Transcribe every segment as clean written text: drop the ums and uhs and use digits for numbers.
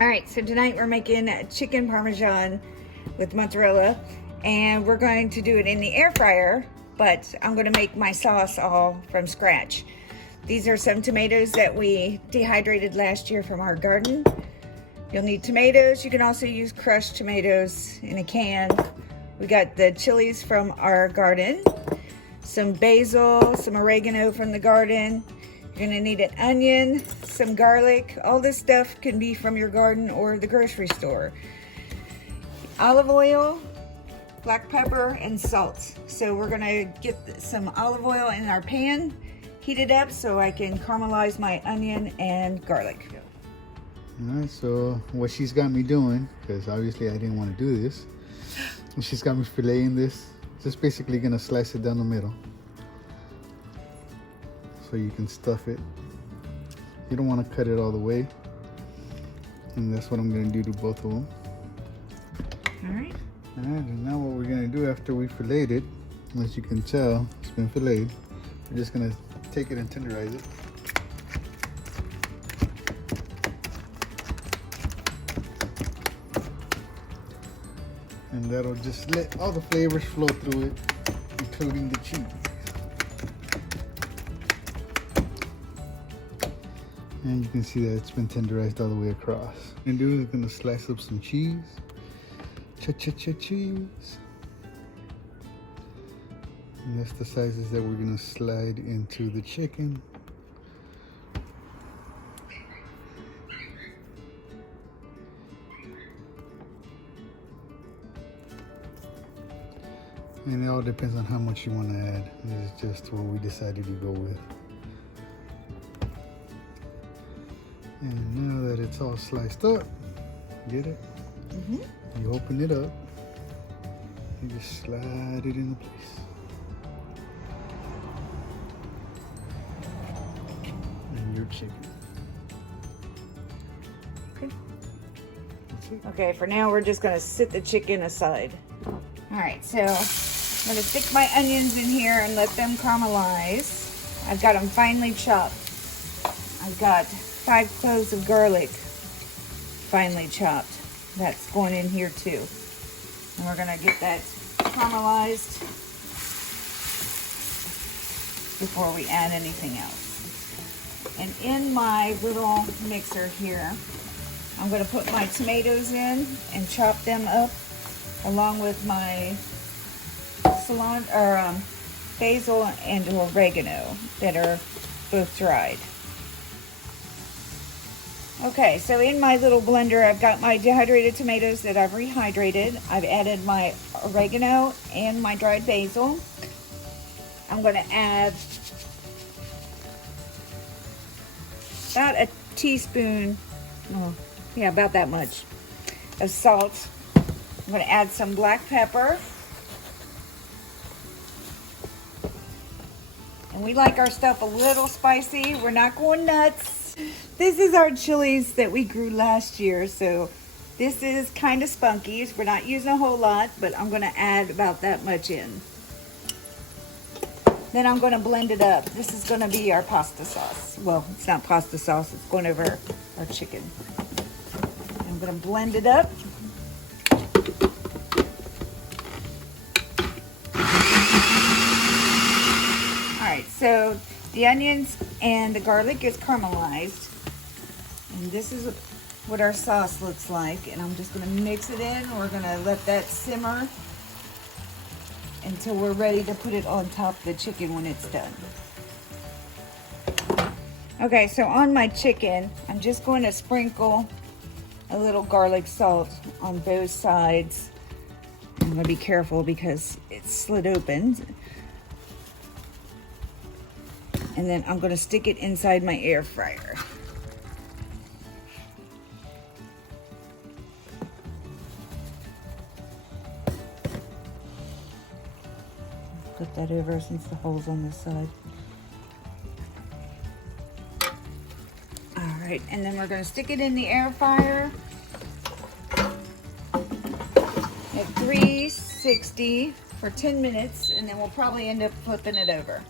All right, so tonight we're making chicken parmesan with mozzarella, and we're going to do it in the air fryer, but I'm gonna make my sauce all from scratch. These are some tomatoes that we dehydrated last year from our garden. You'll need tomatoes. You can also use crushed tomatoes in a can. We got the chilies from our garden, some basil, some oregano from the garden. You're gonna need an onion, some garlic. All this stuff can be from your garden or the grocery store. Olive oil, black pepper, and salt. So we're gonna get some olive oil in our pan, heat it up so I can caramelize my onion and garlic. All right, so what she's got me doing, because obviously I didn't want to do this, she's got me filleting this. Just basically gonna slice it down the middle so you can stuff it. You don't want to cut it all the way, and that's what I'm gonna do to both of them. All right, and now what we're gonna do after we filleted it, as you can tell, it's been filleted. We're just gonna take it and tenderize it. And that'll just let all the flavors flow through it, including the cheese. And you can see that it's been tenderized all the way across. What I'm gonna do is gonna slice up some cheese. Cheese. And that's the sizes that we're gonna slide into the chicken. And it all depends on how much you want to add. This is just what we decided to go with. And now that it's all sliced up, get it? You open it up, you just slide it into place. And your chicken. okay. That's it. Okay, for now we're just gonna sit the chicken aside. All right, so I'm gonna stick my onions in here and let them caramelize. I've got them finely chopped. I've got 5 cloves of garlic finely chopped. That's going in here too. And we're gonna get that caramelized before we add anything else. And in my little mixer here, I'm gonna put my tomatoes in and chop them up along with my basil and oregano that are both dried. Okay, so in my little blender, I've got my dehydrated tomatoes that I've rehydrated. I've added my oregano and my dried basil. I'm gonna add about a teaspoon, about that much of salt. I'm gonna add some black pepper. And we like our stuff a little spicy. We're not going nuts. This is our chilies that we grew last year, so this is kind of spunky. We're not using a whole lot, but I'm gonna add about that much in. Then I'm gonna blend it up. This is gonna be our pasta sauce. Well, it's not pasta sauce, it's going over our chicken. I'm gonna blend it up. All right, so the onions and the garlic is caramelized. And this is what our sauce looks like. And I'm just gonna mix it in. We're gonna let that simmer until we're ready to put it on top of the chicken when it's done. Okay, so on my chicken, I'm just going to sprinkle a little garlic salt on both sides. I'm gonna be careful because it's slid open. And then I'm gonna stick it inside my air fryer. Put that over since the hole's on this side. All right, and then we're gonna stick it in the air fryer at 360 for 10 minutes, and then we'll probably end up flipping it over.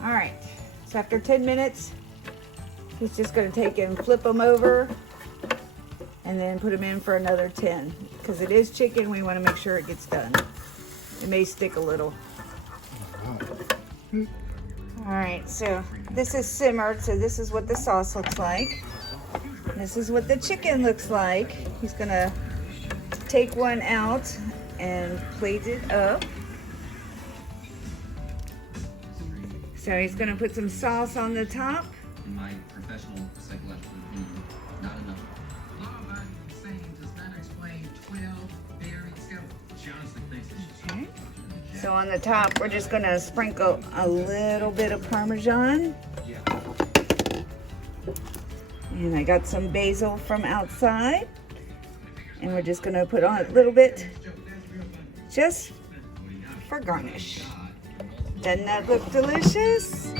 All right, So after 10 minutes, he's just gonna take and flip them over and then put them in for another 10. Because it is chicken, we wanna make sure it gets done. It may stick a little. All right, so this is simmered, so this is what the sauce looks like. This is what the chicken looks like. He's gonna take one out and plate it up. So he's gonna put some sauce on the top. In my professional psychological opinion, not enough. Law-abiding saying does not explain 12 very simple. She honestly thinks that she's Okay. So on the top, we're just gonna sprinkle a little bit of Parmesan. And I got some basil from outside. And we're just gonna put on a little bit just for garnish. Doesn't that look delicious?